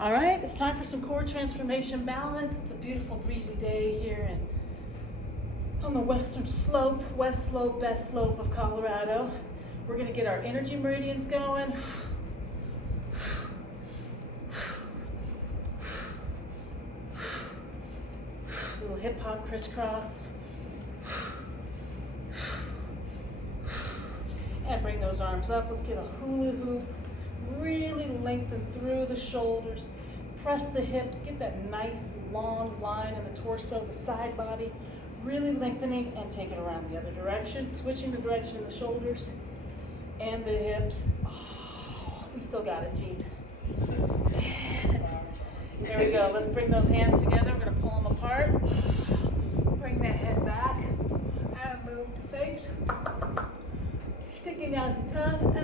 All right, it's time for some core transformation balance. It's a beautiful breezy day here on the western slope, west slope, best slope of Colorado. We're gonna get our energy meridians going. Little hip hop crisscross. And bring those arms up. Let's get a hula hoop. Really lengthen through the shoulders. Press the hips. Get that nice long line in the torso, the side body. Really lengthening and take it around the other direction. Switching the direction of the shoulders and the hips. Oh, we still got it, Gene. There we go. Let's bring those hands together. We're going to pull them apart. Bring that head back and move the face. Sticking out the tongue.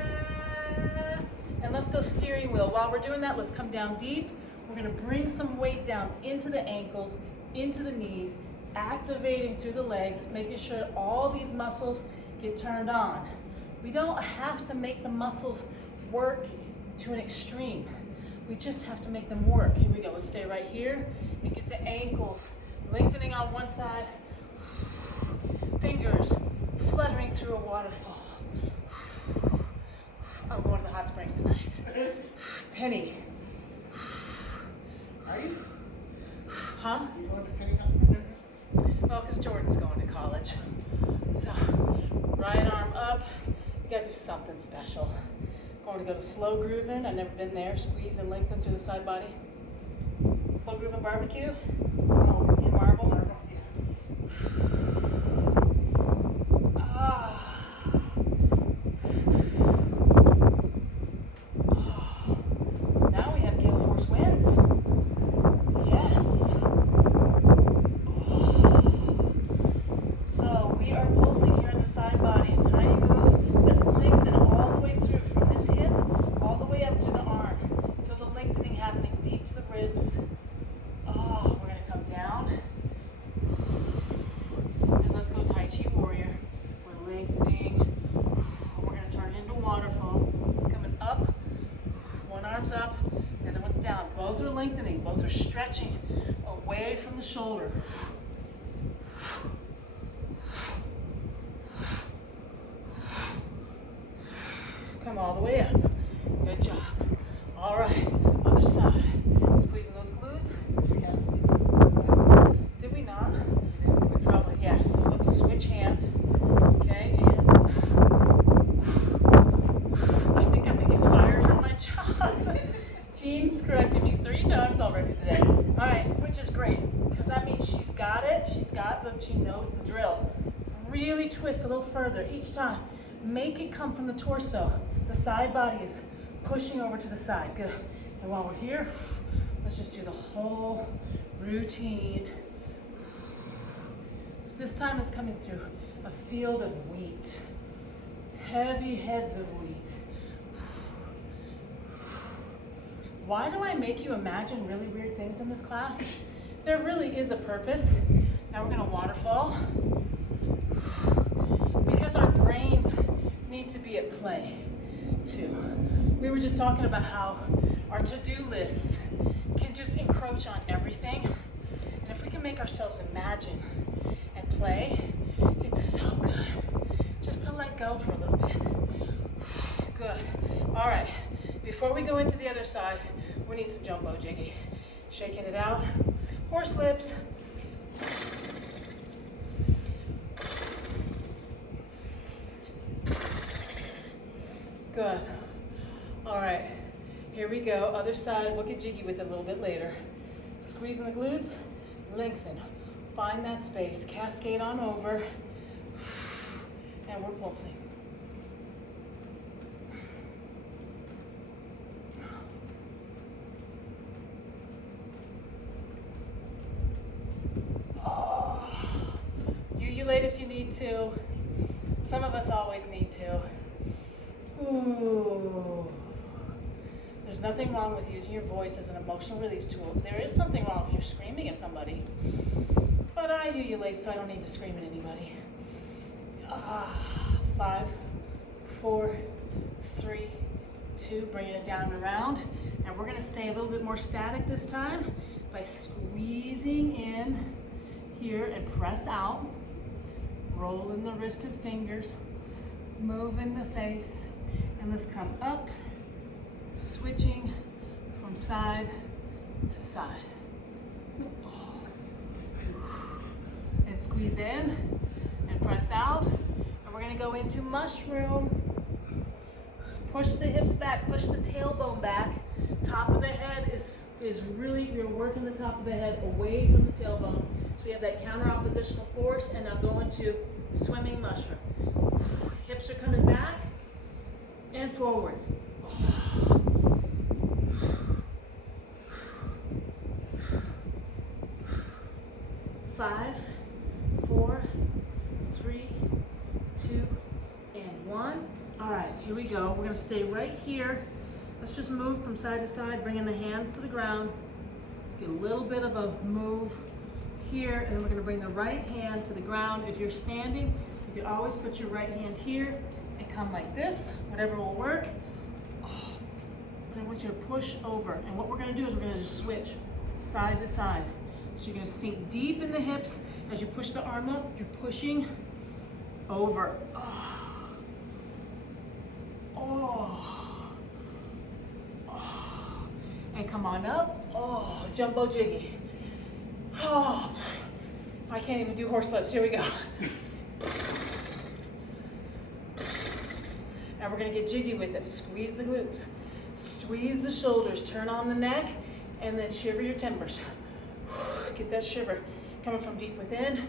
And let's go steering wheel. While we're doing that, let's come down deep. We're going to bring some weight down into the ankles, into the knees, activating through the legs, making sure all these muscles get turned on. We don't have to make the muscles work to an extreme. We just have to make them work. Here we go. Let's stay right here and get the ankles lengthening on one side. Fingers fluttering through a waterfall. I'm going to the hot springs tonight. Penny. Are you? Huh? You going to Penny? Well, because Jordan's going to college. So, right arm up. You got to do something special. Going to go to slow grooving. I've never been there. Squeeze and lengthen through the side body. Slow grooving barbecue. In marble. Now we have gale force winds. Yes. So we are pulsing here in the side body. A tiny move, but lengthen all the way through from this hip all the way up to the arm. Feel the lengthening happening deep to the ribs. Oh, we're going to come down. And let's go Tai Chi warrior. We're lengthening. We're going to turn into waterfall. Coming up. One arm's up, the other one's down. Both are lengthening, both are stretching away from the shoulder. Come all the way up. Good job. All right, other side. Squeezing those glutes. Did we not? We probably, yeah. So let's switch hands. Okay, and I think I'm gonna get fired from my job. Jean's corrected me 3 times already today. All right, which is great, because that means she's got it. She knows the drill. Really twist a little further each time. Make it come from the torso. The side body is pushing over to the side. Good. And while we're here, let's just do the whole routine. This time it's coming through a field of wheat. Heavy heads of wheat. Why do I make you imagine really weird things in this class? There really is a purpose. Now we're gonna waterfall. Because our brains need to be at play too. We were just talking about how our to-do lists can just encroach on everything. And if we can make ourselves imagine and play, it's so good. Just to let go for a little bit. Good. All right. Before we go into the other side, we need some jumbo jiggy. Shaking it out. Horse lips. Good. All right. Here we go. Other side. We'll get jiggy with it a little bit later. Squeezing the glutes. Lengthen. Find that space. Cascade on over. And we're pulsing. Ululate if you need to. Some of us always need to. Ooh. There's nothing wrong with using your voice as an emotional release tool. There is something wrong if you're screaming at somebody. But I ululate, so I don't need to scream at anybody. 5, 4, 3, 2, bringing it down and around. And we're gonna stay a little bit more static this time by squeezing in here and press out. Rolling the wristed fingers, moving the face, and let's come up, switching from side to side. And squeeze in and press out. And we're gonna go into mushroom. Push the hips back, push the tailbone back. Top of the head is really, you're working the top of the head away from the tailbone. So we have that counter oppositional force, and now go into swimming mushroom. Hips are coming back and forwards. 5, 4, 3, 2, and 1. All right, here we go. We're gonna stay right here. Let's just move from side to side, bringing the hands to the ground. Get a little bit of a move here, and then we're gonna bring the right hand to the ground. If you're standing, you can always put your right hand here and come like this, whatever will work. But I want you to push over. And what we're gonna do is we're gonna just switch side to side. So you're gonna sink deep in the hips. As you push the arm up, you're pushing over. And come on up. Jumbo jiggy. I can't even do horse lips. Here we go. And we're gonna get jiggy with it. Squeeze the glutes, squeeze the shoulders, turn on the neck, and then shiver your timbers. Get that shiver coming from deep within.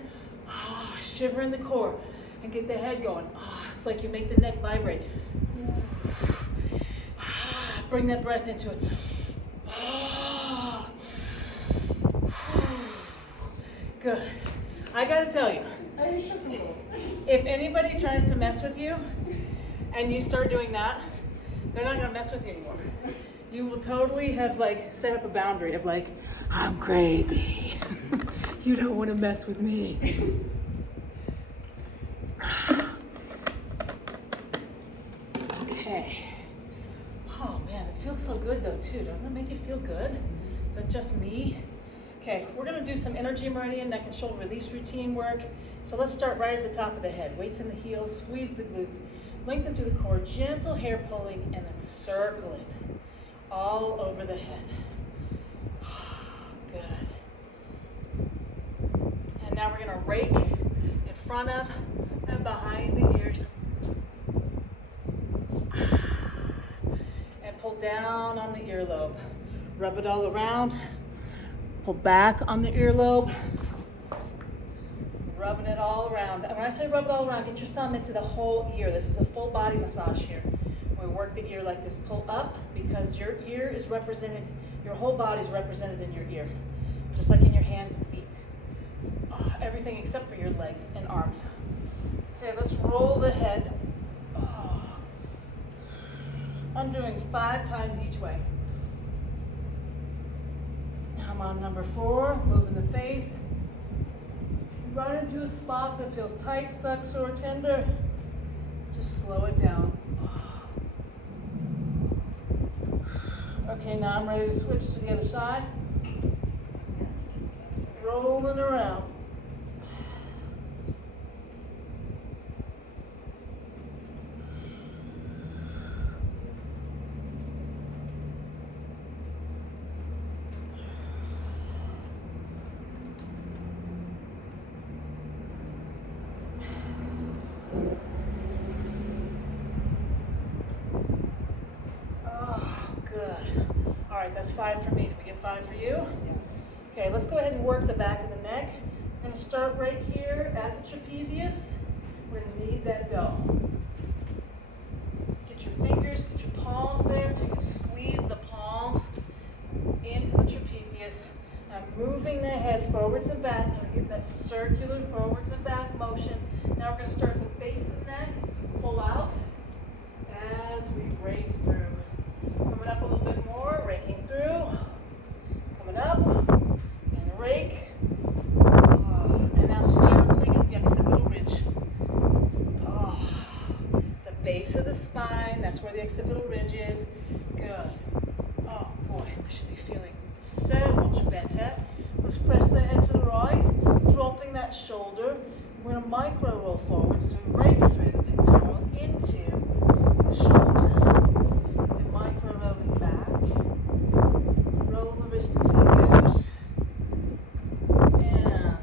Shiver in the core, and get the head going. It's like you make the neck vibrate. Bring that breath into it. Good. I gotta tell you, if anybody tries to mess with you and you start doing that, they're not gonna mess with you anymore. You will totally have like set up a boundary of like, I'm crazy. You don't want to mess with me. Okay. Oh man, it feels so good though too. Doesn't it make you feel good? Is that just me? Okay, we're gonna do some energy meridian, neck and shoulder release routine work. So let's start right at the top of the head. Weights in the heels, squeeze the glutes, lengthen through the core, gentle hair pulling, and then circle it all over the head. Good. And now we're gonna rake in front of and behind the ears. And pull down on the earlobe. Rub it all around. Pull back on the earlobe. Rubbing it all around. And when I say rub it all around, get your thumb into the whole ear. This is a full body massage here. We work the ear like this. Pull up because your ear is represented, your whole body is represented in your ear. Just like in your hands and feet. Everything except for your legs and arms. Okay, let's roll the head. I'm doing 5 times each way. I'm on number 4, moving the face. Run into a spot that feels tight, stuck, sore, tender. Just slow it down. Okay, now I'm ready to switch to the other side. Rolling around. All right, that's 5 for me. Did we get 5 for you? Okay, let's go ahead and work the back of the neck. We're gonna start right here at the trapezius. We're gonna need that dough. Get your fingers, get your palms there. If you can squeeze the palms into the trapezius. Now moving the head forwards and back. Gonna get that circular forwards and back motion. Now we're gonna start at the base of the neck, pull out as we rake through. Coming up a little bit more, raking through. Coming up, and rake. And now circling the occipital ridge. The base of the spine. That's where the occipital ridge is. Good. Oh boy, I should be feeling so much better. Let's press the head to the right, dropping that shoulder. We're going to micro roll forward as we break through the pectoral into the shoulder. And micro rolling back. Roll the wrist and fingers. And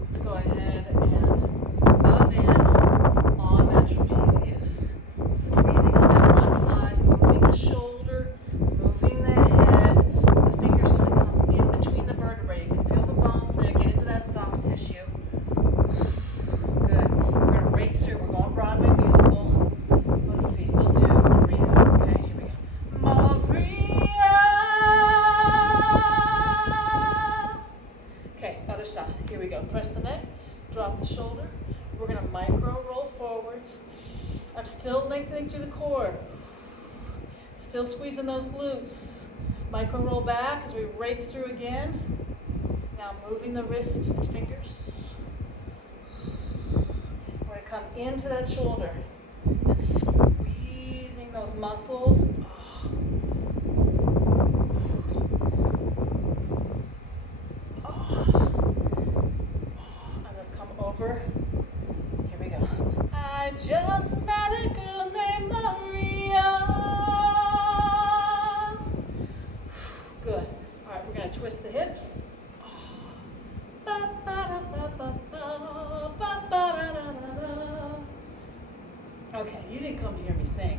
let's go ahead and love in on that trapezius. Squeezing on that one side, moving the shoulder, moving the head. So the fingers going to come in between the vertebrae. You can feel the bones there, get into that soft tissue. Good. We're going to break through. We're going Broadway musical. Let's see. We'll do Maria. Okay, here we go. Maria. Okay, other side. Here we go. Press the neck. Drop the shoulder. We're going to micro roll forwards. I'm still lengthening through the core. Still squeezing those glutes. Micro roll back as we rake through again. Now moving the wrists and fingers. We're going to come into that shoulder and squeezing those muscles. And let's come over. Here we go. I just met a girl named Maria. Good. All right, we're going to twist the hips. Okay, you didn't come to hear me sing.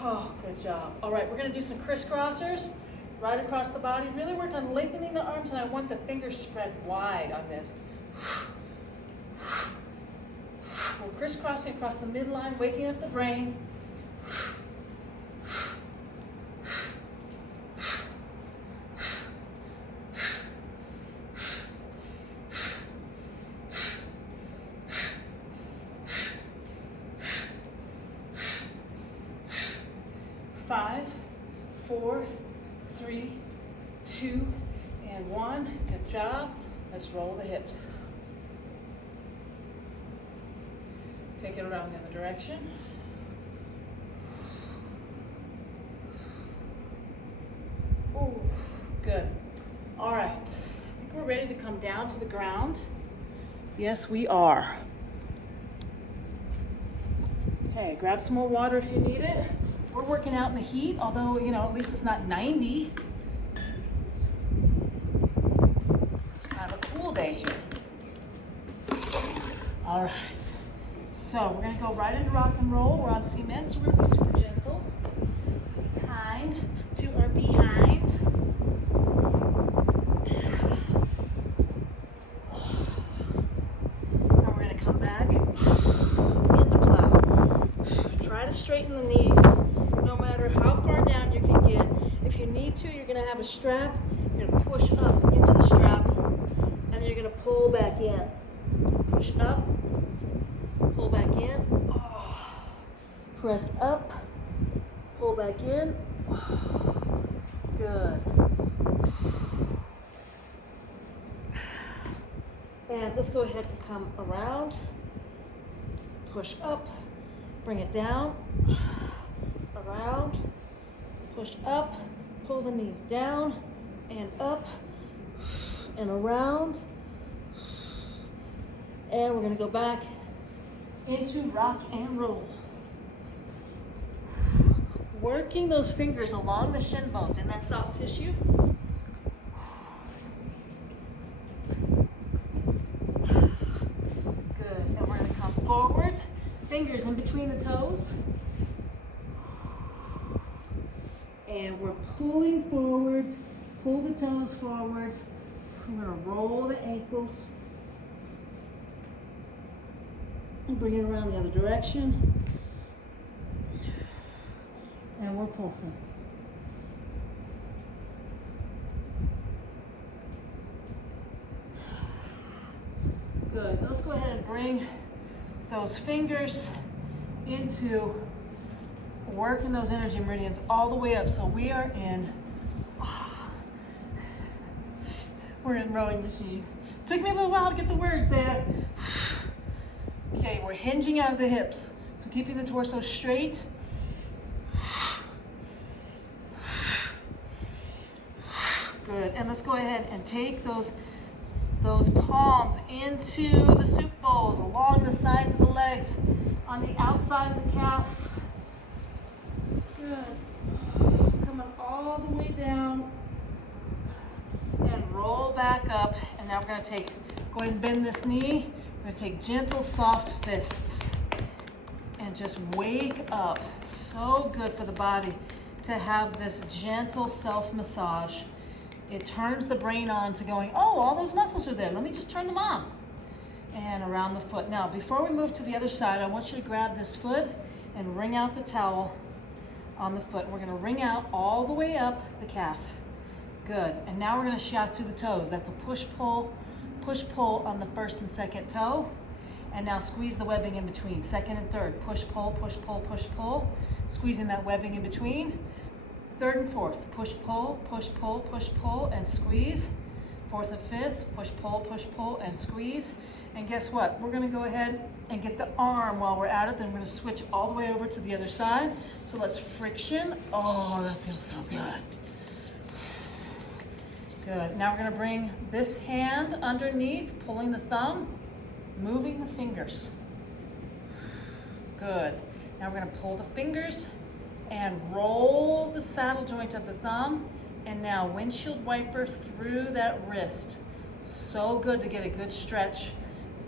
Oh, good job. All right, we're going to do some crisscrossers right across the body. Really work on lengthening the arms, and I want the fingers spread wide on this. We're crisscrossing across the midline, waking up the brain. 5, 4, 3, 2, and 1. Good job. Let's roll the hips. Take it around the other direction. Ooh, good. All right. I think we're ready to come down to the ground. Yes, we are. Okay, grab some more water if you need it. We're working out in the heat, although, at least it's not 90. It's kind of a cool day here. All right. So we're gonna go right into rock and roll. We're on cement, so we're gonna be super gentle. Be kind to our behinds. Now we're gonna come back into plow. Try to straighten the knees, no matter how far down you can get. If you need to, you're gonna have a strap. You're gonna push up into the strap, and then you're gonna pull back in. Push up. Pull back in, press up, pull back in, good. And let's go ahead and come around, push up, bring it down, around, push up, pull the knees down, and up, and around, and we're gonna go back into rock and roll. Working those fingers along the shin bones in that soft tissue. Good. And we're going to come forwards, fingers in between the toes. And we're pulling forwards, pull the toes forwards. We're going to roll the ankles. And bring it around the other direction. And we're pulsing. Good. Let's go ahead and bring those fingers into working those energy meridians all the way up. So we are in We're in rowing machine. Took me a little while to get the words there. Okay, we're hinging out of the hips. So keeping the torso straight. Good, and let's go ahead and take those palms into the soup bowls, along the sides of the legs, on the outside of the calf. Good. Coming all the way down. And roll back up. And now we're going to go ahead and bend this knee. We're going to take gentle, soft fists. And just wake up. So good for the body to have this gentle self-massage. It turns the brain on to going, oh, all those muscles are there. Let me just turn them on. And around the foot. Now, before we move to the other side, I want you to grab this foot and wring out the towel on the foot. We're going to wring out all the way up the calf. Good. And now we're going to shiatsu the toes. That's a push-pull on the first and second toe. And now squeeze the webbing in between. Second and third. Push-pull, push-pull, push-pull. Squeezing that webbing in between. Third and fourth, push-pull, push-pull, push-pull, and squeeze. Fourth and fifth, push-pull, push-pull, and squeeze. And guess what? We're gonna go ahead and get the arm while we're at it. Then we're gonna switch all the way over to the other side. So let's friction. Oh, that feels so good. Good. Now we're gonna bring this hand underneath, pulling the thumb, moving the fingers. Good. Now we're gonna pull the fingers and roll the saddle joint of the thumb, and now windshield wiper through that wrist. So good to get a good stretch.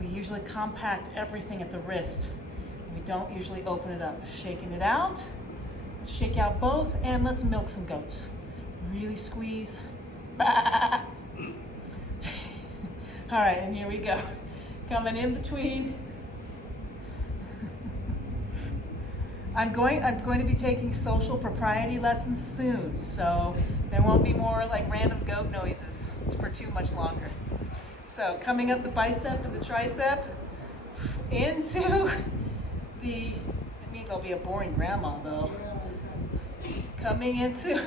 We usually compact everything at the wrist. We don't usually open it up. Shaking it out, shake out both, and let's milk some goats. Really squeeze. All right, and here we go. Coming in between. I'm going to be taking social propriety lessons soon, so there won't be more like random goat noises for too much longer. So coming up the bicep and the tricep into the, it means I'll be a boring grandma though. Coming into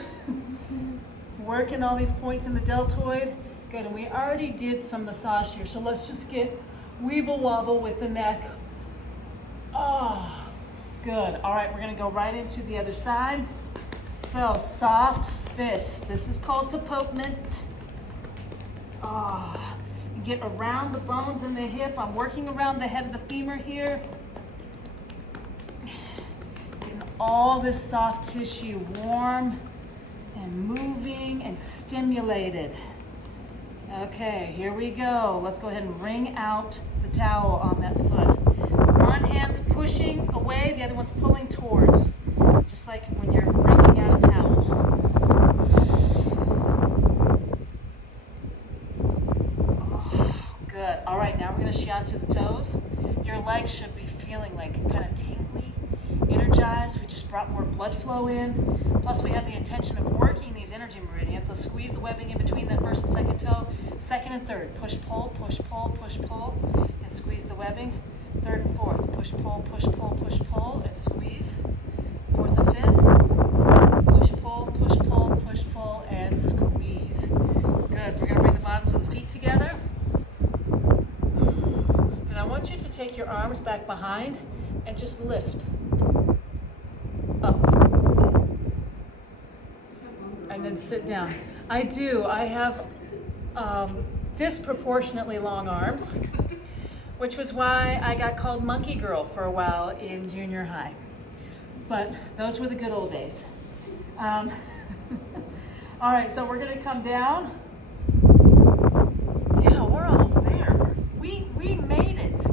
working all these points in the deltoid. Good, and we already did some massage here, so let's just get weeble wobble with the neck. Oh. Good. All right, we're going to go right into the other side. So, soft fist. This is called tapotement. You get around the bones in the hip. I'm working around the head of the femur here. Getting all this soft tissue warm and moving and stimulated. Okay, here we go. Let's go ahead and wring out the towel on that foot. One hand's pushing away, the other one's pulling towards. Just like when you're wringing out a towel. Oh, good. All right, now we're going to shiatsu the toes. Your legs should be feeling like kind of tingly, energized. We just brought more blood flow in. Plus, we have the intention of working these energy meridians. Let's squeeze the webbing in between that first and second toe. Second and third, push, pull, push, pull, push, pull, and squeeze the webbing. Third and fourth, push, pull, push, pull, push, pull, and squeeze. Fourth and fifth, push, pull, push, pull, push, pull, and squeeze. Good. We're going to bring the bottoms of the feet together. And I want you to take your arms back behind and just lift up. And then sit down. I do. I have disproportionately long arms, which was why I got called Monkey Girl for a while in junior high. But those were the good old days. All right, so we're gonna come down. Yeah, we're almost there. We made it.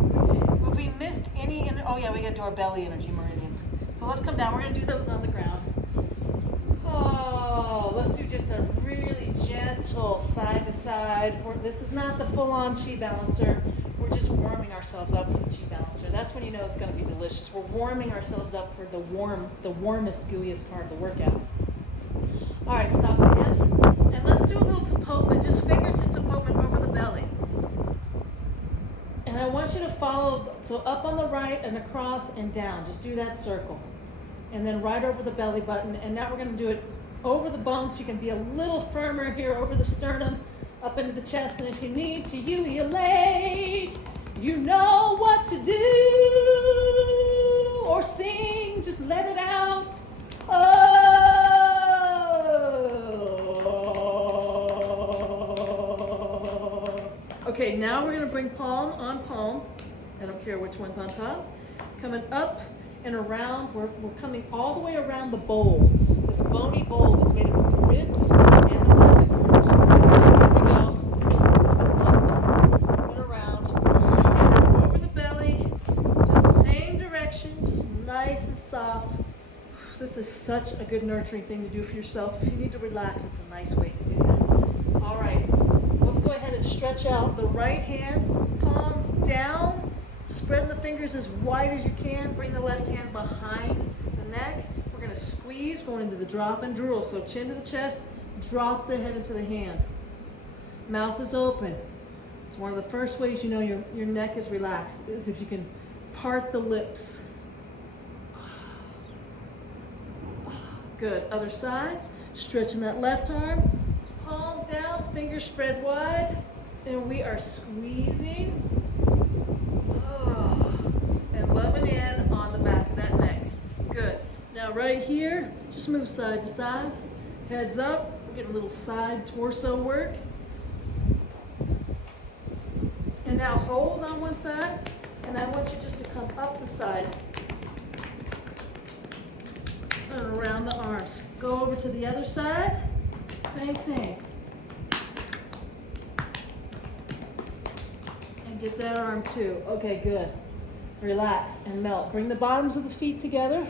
If we missed any, oh yeah, we got to do our belly energy meridians. So let's come down. We're gonna do those on the ground. Oh, let's do just a really gentle side to side. This is not the full-on chi balancer. We're just warming ourselves up for the chi balancer. That's when you know it's going to be delicious. We're warming ourselves up for the warmest, gooeyest part of the workout. All right, stop the hips, and let's do a little tapotement, just fingertip tapotement over the belly. And I want you to follow, so up on the right and across and down. Just do that circle. And then right over the belly button. And now we're going to do it over the bones. So you can be a little firmer here over the sternum. Up into the chest, and if you need to ululate, you know what to do. Or sing, just let it out. Oh. Okay, now we're gonna bring palm on palm. I don't care which one's on top. Coming up and around, we're coming all the way around the bowl. This bony bowl that's made of ribs and a leg. Here we go. Up and around. Over the belly. Just same direction, just nice and soft. This is such a good nurturing thing to do for yourself. If you need to relax, it's a nice way to do that. All right, let's go ahead and stretch out the right hand, palms down. Spread the fingers as wide as you can. Bring the left hand behind the neck. We're going to squeeze, going into the drop and drool. So chin to the chest, drop the head into the hand. Mouth is open. It's one of the first ways you know your neck is relaxed, is if you can part the lips. Good. Other side. Stretching that left arm. Palm down, fingers spread wide. And we are squeezing. And loving in on the back of that neck. Good. Now right here, just move side to side. Heads up. We're getting a little side torso work. And now hold on one side. And I want you just to come up the side. And around the arms. Go over to the other side. Same thing. And get that arm too. Okay, good. Relax and melt. Bring the bottoms of the feet together.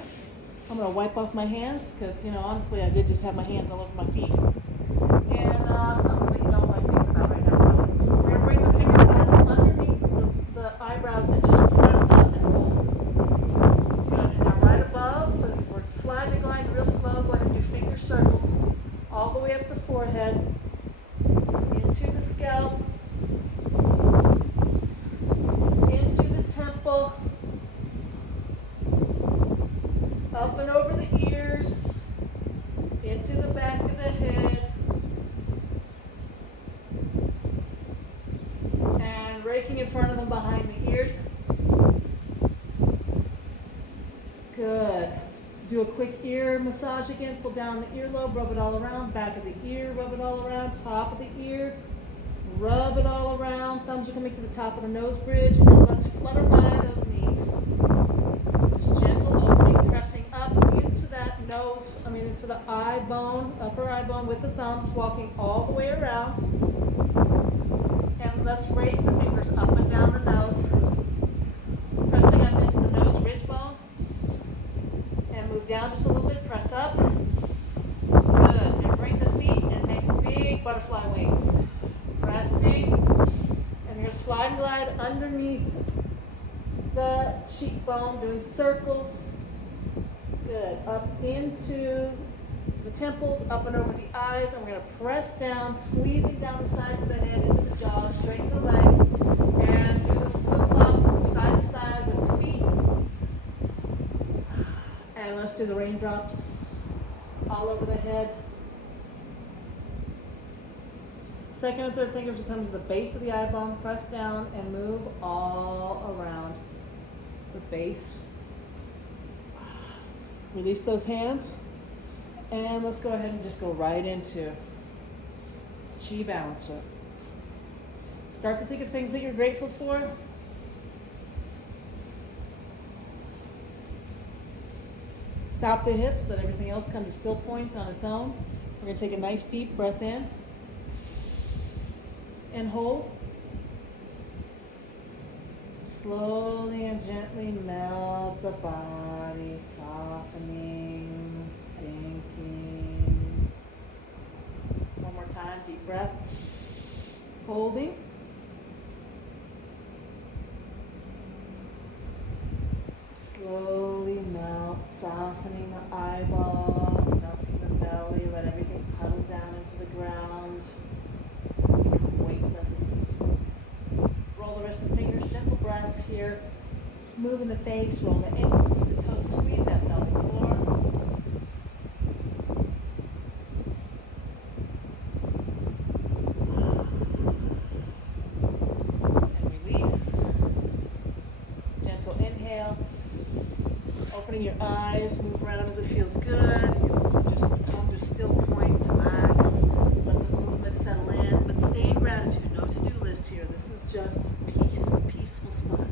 I'm going to wipe off my hands because, honestly, I did just have my hands all over my feet. And something that you don't like thinking about right now. We're going to bring the fingertips underneath the eyebrows and just press up and hold. Good. And now right above, so we're sliding the glide real slow. Go ahead and do finger circles all the way up the forehead, into the scalp, into the temple, up and over the ears, into the back of the head, and raking in front of them behind the ears. Good. Let's do a quick ear massage again. Pull down the earlobe, rub it all around, back of the ear, rub it all around, top of the ear. Rub it all around. Thumbs are coming to the top of the nose bridge. And let's flutter by those knees. Just gentle opening, pressing up into that nose, into the eye bone, upper eye bone with the thumbs, walking all the way around. And let's rake the fingers up and down the nose. Pressing up into the nose ridge bone. And move down just a little bit. Press up. Good. And bring the feet and make big butterfly wings. Pressing, and you're going to slide and glide underneath the cheekbone, doing circles. Good. Up into the temples, up and over the eyes, and we're going to press down, squeezing down the sides of the head into the jaw, straighten the legs, and do the flip-flop side to side with the feet. And let's do the raindrops all over the head. Second and third fingers will come to the base of the eye bone, press down and move all around the base. Release those hands. And let's go ahead and just go right into Chi Balancer. Start to think of things that you're grateful for. Stop the hips, let everything else come to still point on its own. We're going to take a nice deep breath in. And hold. Slowly and gently melt the body, softening, sinking. One more time, deep breath. Holding. Slowly melt, softening the eyeballs, melting the belly, let everything puddle down into the ground. Weightless. Roll the wrists and fingers, gentle breaths here. Moving the face, roll the ankles, move the toes, squeeze that pelvic floor. inhale, opening your eyes, move around as it feels good. You can also just come to still point, relax, let the movement settle in, but stay in gratitude, no to-do list here. This is just peace, a peaceful spot.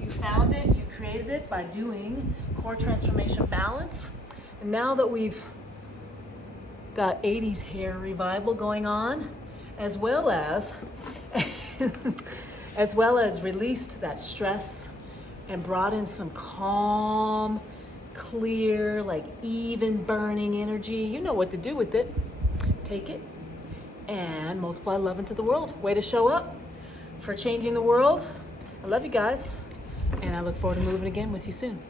You found it, you created it by doing core transformation balance. And now that we've got 80s hair revival going on, as well as released that stress and brought in some calm, clear, like even burning energy. You know what to do with it. Take it and multiply love into the world. Way to show up for changing the world. I love you guys, and I look forward to moving again with you soon.